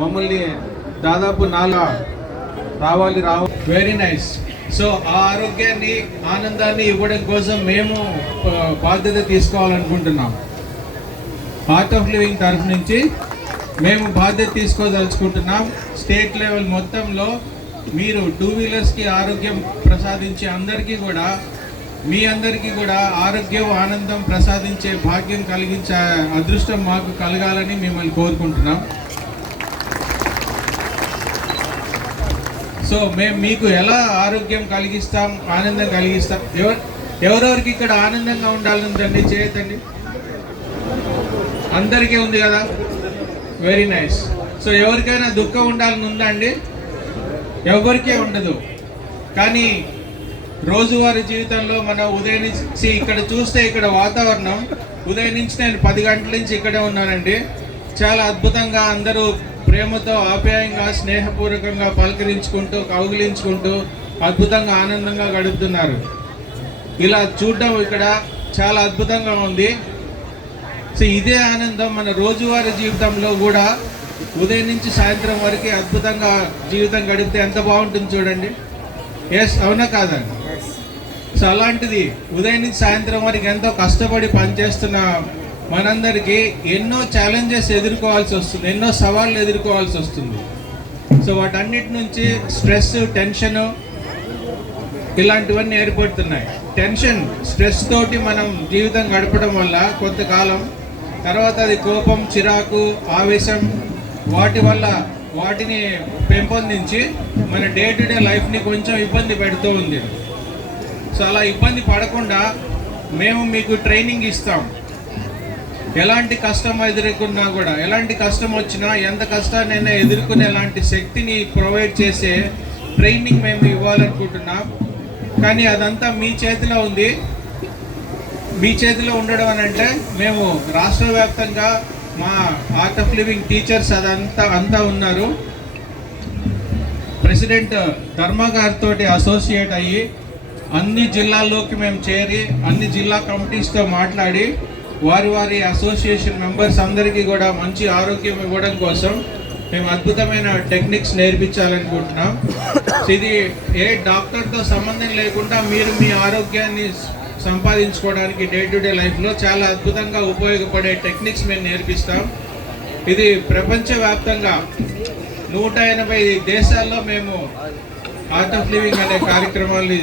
మమ్మల్ని దాదాపు 4 రావాలి. Very nice. సో ఆ ఆరోగ్యాన్ని ఆనందాన్ని ఇవ్వడం కోసం మేము బాధ్యత తీసుకోవాలనుకుంటున్నాం. ఆర్ట్ ఆఫ్ లివింగ్ తరఫు నుంచి మేము బాధ్యత తీసుకోదలుచుకుంటున్నాం. స్టేట్ లెవెల్ మొత్తంలో మీరు 2 వీలర్స్కి ఆరోగ్యం ప్రసాదించే మీ అందరికీ కూడా ఆరోగ్యం ఆనందం ప్రసాదించే భాగ్యం కలిగించే అదృష్టం మాకు కలగాలని మిమ్మల్ని కోరుకుంటున్నాం. సో మేము మీకు ఎలా ఆరోగ్యం కలిగిస్తాం, ఆనందం కలిగిస్తాం. ఎవరెవరికి ఇక్కడ ఆనందంగా ఉండాలండి చేయతండి. అందరికీ ఉంది కదా, వెరీ నైస్. సో ఎవరికైనా దుఃఖం ఉండాలని ఉందా అండి? ఎవరికే ఉండదు. కానీ రోజువారీ జీవితంలో మనం ఉదయం నుంచి ఇక్కడ చూస్తే ఇక్కడ వాతావరణం ఉదయం నుంచి నేను 10 గంటల నుంచి ఇక్కడే ఉన్నానండి. చాలా అద్భుతంగా అందరూ ప్రేమతో ఆప్యాయంగా స్నేహపూర్వకంగా పలకరించుకుంటూ కౌగిలించుకుంటూ అద్భుతంగా ఆనందంగా గడుపుతున్నారు. ఇలా చూడడం ఇక్కడ చాలా అద్భుతంగా ఉంది. సో ఇదే ఆనందం మన రోజువారీ జీవితంలో కూడా ఉదయం నుంచి సాయంత్రం వరకు అద్భుతంగా జీవితం గడిపితే ఎంత బాగుంటుంది చూడండి. ఎస్, అవునా కాదండి? సో అలాంటిది ఉదయం నుంచి సాయంత్రం వరకు ఎంతో కష్టపడి పనిచేస్తున్న మనందరికీ ఎన్నో ఛాలెంజెస్ ఎదుర్కోవాల్సి వస్తుంది, ఎన్నో సవాళ్ళు ఎదుర్కోవాల్సి వస్తుంది. సో వాటన్నిటి నుంచి స్ట్రెస్, టెన్షన్ ఇలాంటివన్నీ ఏర్పడుతున్నాయి. టెన్షన్, స్ట్రెస్ తోటి మనం జీవితం గడపడం వల్ల కొంతకాలం తర్వాత అది కోపం, చిరాకు, ఆవేశం వాటిని పెంపొందించి మన డే టు డే లైఫ్ని కొంచెం ఇబ్బంది పెడుతూ ఉంది. సో అలా ఇబ్బంది పడకుండా మేము మీకు ట్రైనింగ్ ఇస్తాం. ఎలాంటి కష్టం ఎదుర్కొన్నా కూడా, ఎలాంటి కష్టం వచ్చినా, ఎంత కష్టాన్నైనా ఎదుర్కొనే ఎలాంటి శక్తిని ప్రొవైడ్ చేసే ట్రైనింగ్ మేము ఇవ్వాలనుకుంటున్నాం. కానీ అదంతా మీ చేతిలో ఉంది. మీ చేతిలో ఉండడం అని అంటే మేము రాష్ట్ర వ్యాప్తంగా మా ఆర్ట్ ఆఫ్ లివింగ్ టీచర్స్ అంతా ఉన్నారు. ప్రెసిడెంట్ ధర్మ గారితో అసోసియేట్ అయ్యి అన్ని జిల్లాల్లోకి మేము చేరి అన్ని జిల్లా కమిటీస్తో మాట్లాడి వారి అసోసియేషన్ మెంబర్స్ అందరికీ కూడా మంచి ఆరోగ్యం ఇవ్వడం కోసం మేము అద్భుతమైన టెక్నిక్స్ నేర్పించాలనుకుంటున్నాం. ఇది ఏ డాక్టర్తో సంబంధం లేకుండా మీరు మీ ఆరోగ్యాన్ని సంపాదించుకోవడానికి డే టు డే లైఫ్లో చాలా అద్భుతంగా ఉపయోగపడే టెక్నిక్స్ మేము నేర్పిస్తాం. ఇది ప్రపంచవ్యాప్తంగా 180 దేశాల్లో మేము ఆర్ట్ ఆఫ్ లివింగ్ అనే కార్యక్రమాన్ని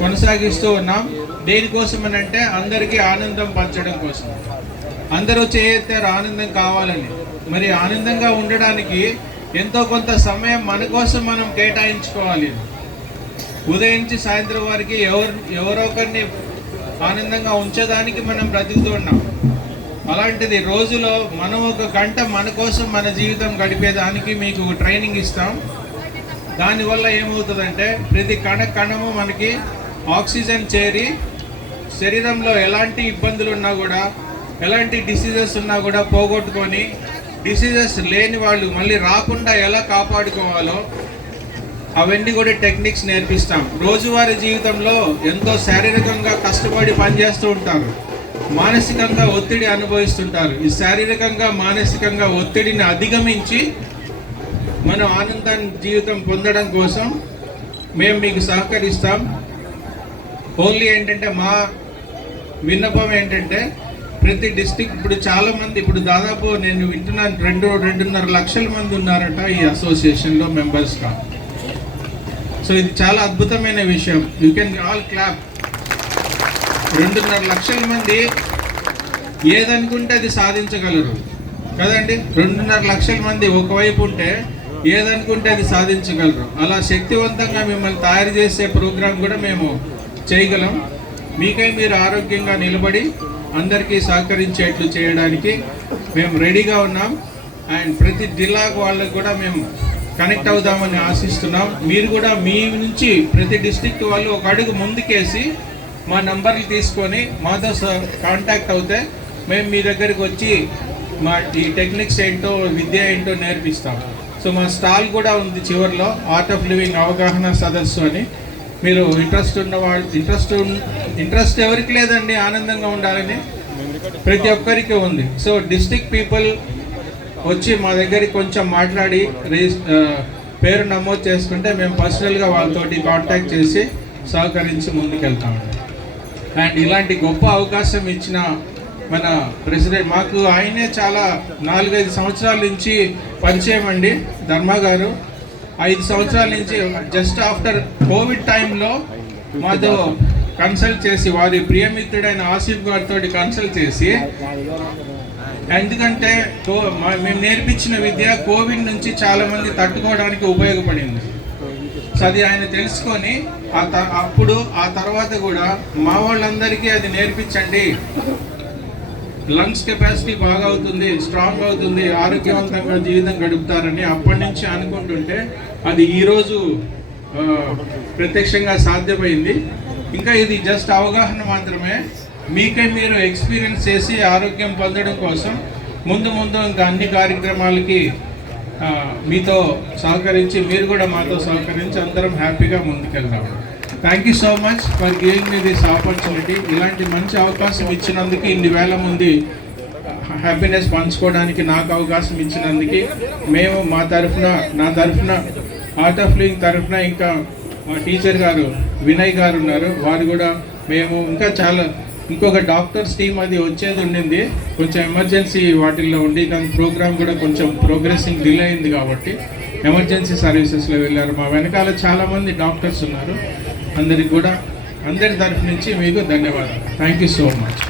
కొనసాగిస్తూ ఉన్నాం. దేనికోసం అని అంటే అందరికీ ఆనందం పంచడం కోసం. అందరూ చేయెత్తారు ఆనందం కావాలని. మరి ఆనందంగా ఉండడానికి ఎంతో కొంత సమయం మన కోసం మనం కేటాయించుకోవాలి. ఉదయం నుంచి సాయంత్రం వరకు ఎవరో ఒకరిని ఆనందంగా ఉంచడానికి మనం బ్రతుకుతున్నాం. అలాంటిది రోజులో మనం 1 గంట మన కోసం మన జీవితం గడిపేదానికి మీకు ట్రైనింగ్ ఇస్తాం. దానివల్ల ఏమవుతుందంటే ప్రతి కణము మనకి ఆక్సిజన్ చేరి శరీరంలో ఎలాంటి ఇబ్బందులు ఉన్నా కూడా, ఎలాంటి డిసీజెస్ ఉన్నా కూడా పోగొట్టుకొని డిసీజెస్ లేని వాళ్ళు మళ్ళీ రాకుండా ఎలా కాపాడుకోవాలో అవన్నీ కూడా టెక్నిక్స్ నేర్పిస్తాం. రోజువారీ జీవితంలో ఎంతో శారీరకంగా కష్టపడి పనిచేస్తూ ఉంటారు, మానసికంగా ఒత్తిడి అనుభవిస్తుంటారు. ఈ శారీరకంగా మానసికంగా ఒత్తిడిని అధిగమించి మనం ఆనందాన్ని జీవితం పొందడం కోసం మేము మీకు సహకరిస్తాం. ఓన్లీ ఏంటంటే మా విన్నపం ఏంటంటే ప్రతి డిస్ట్రిక్ట్ ఇప్పుడు చాలామంది, ఇప్పుడు దాదాపు నేను వింటున్నాను 2.5 లక్షల మంది ఉన్నారట ఈ అసోసియేషన్లో మెంబర్స్గా. సో ఇది చాలా అద్భుతమైన విషయం. You can all clap. 2.5 లక్షల మంది ఏదనుకుంటే అది సాధించగలరు కదండి. 2.5 లక్షల మంది ఒకవైపు ఉంటే ఏదనుకుంటే అది సాధించగలరు. అలా శక్తివంతంగా మిమ్మల్ని తయారు చేసే ప్రోగ్రాం కూడా మేము చేయగలం. మీకై మీరు ఆరోగ్యంగా నిలబడి అందరికీ సహకరించేట్లు చేయడానికి మేము రెడీగా ఉన్నాం. అండ్ ప్రతి జిల్లా వాళ్ళకు కూడా మేము కనెక్ట్ అవుదామని ఆశిస్తున్నాం. మీరు కూడా మీ నుంచి ప్రతి డిస్ట్రిక్ట్ వాళ్ళు 1 అడుగు ముందుకేసి మా నంబర్లు తీసుకొని మాతో కాంటాక్ట్ అవుతే మేము మీ దగ్గరికి వచ్చి మా ఈ టెక్నిక్స్ ఏంటో, విద్య ఏంటో నేర్పిస్తాం. సో మా స్టాల్ కూడా ఉంది చివరిలో, ఆర్ట్ ఆఫ్ లివింగ్ అవగాహన సదస్సు అని. మీరు ఇంట్రెస్ట్ ఉన్న వాళ్ళు, ఇంట్రెస్ట్ ఎవరికి లేదండి ఆనందంగా ఉండాలని, ప్రతి ఒక్కరికి ఉంది. సో డిస్ట్రిక్ట్ పీపుల్ వచ్చి మా దగ్గరికి కొంచెం మాట్లాడి పేరు నమోదు చేసుకుంటే మేము పర్సనల్గా వాళ్ళతోటి కాంటాక్ట్ చేసి సహకరించి ముందుకెళ్తామండి. అండ్ ఇలాంటి గొప్ప అవకాశం ఇచ్చిన మన ప్రెసిడెంట్, మాకు ఆయనే చాలా 4-5 సంవత్సరాల నుంచి పరిచయం అండి. ధర్మ గారు 5 సంవత్సరాల నుంచి జస్ట్ ఆఫ్టర్ కోవిడ్ టైంలో మాతో కన్సల్ట్ చేసి, వారి ప్రియమిత్రుడైన ఆసిఫ్ గారితో కన్సల్ట్ చేసి, ఎందుకంటే మేము నేర్పించిన విద్య కోవిడ్ నుంచి చాలామంది తట్టుకోవడానికి ఉపయోగపడింది. సో అది ఆయన తెలుసుకొని ఆ తర్వాత కూడా మా వాళ్ళందరికీ అది నేర్పించండి, లంగ్స్ కెపాసిటీ బాగా అవుతుంది, స్ట్రాంగ్ అవుతుంది, ఆరోగ్యవంతంగా జీవితం గడుపుతారని అప్పటి నుంచి అనుకుంటుంటే అది ఈరోజు ప్రత్యక్షంగా సాధ్యమైంది. ఇంకా ఇది జస్ట్ అవగాహన మాత్రమే. మీకే మీరు ఎక్స్పీరియన్స్ చేసి ఆరోగ్యం పొందడం కోసం ముందు ఇంకా అన్ని కార్యక్రమాలకి మీతో సహకరించి, మీరు కూడా మాతో సహకరించి అందరం హ్యాపీగా ముందుకెళ్దాం. Thank you so much for giving me this opportunity. ఇలాంటి మంచి అవకాశం ఇచ్చినందుకు, ఇన్ని వేల మంది హ్యాపీనెస్ పంచుకోవడానికి నాకు అవకాశం ఇచ్చినందుకు మేము నా తరఫున ఆర్ట్ ఆఫ్ లివింగ్ తరఫున, ఇంకా మా టీచర్ గారు వినయ్ గారు ఉన్నారు, వారు కూడా మేము ఇంకా ఇంకొక డాక్టర్స్ టీం అది వచ్చేది ఉండింది, కొంచెం ఎమర్జెన్సీ వాటిల్లో ఉండి, కానీ ప్రోగ్రామ్ కూడా కొంచెం ప్రోగ్రెసింగ్ డిలే అయింది కాబట్టి ఎమర్జెన్సీ సర్వీసెస్లో వెళ్ళారు. మా వెనకాల చాలామంది డాక్టర్స్ ఉన్నారు. అందరికి కూడా అందరి తరఫు నుంచి మీకు ధన్యవాదాలు. Thank you so much.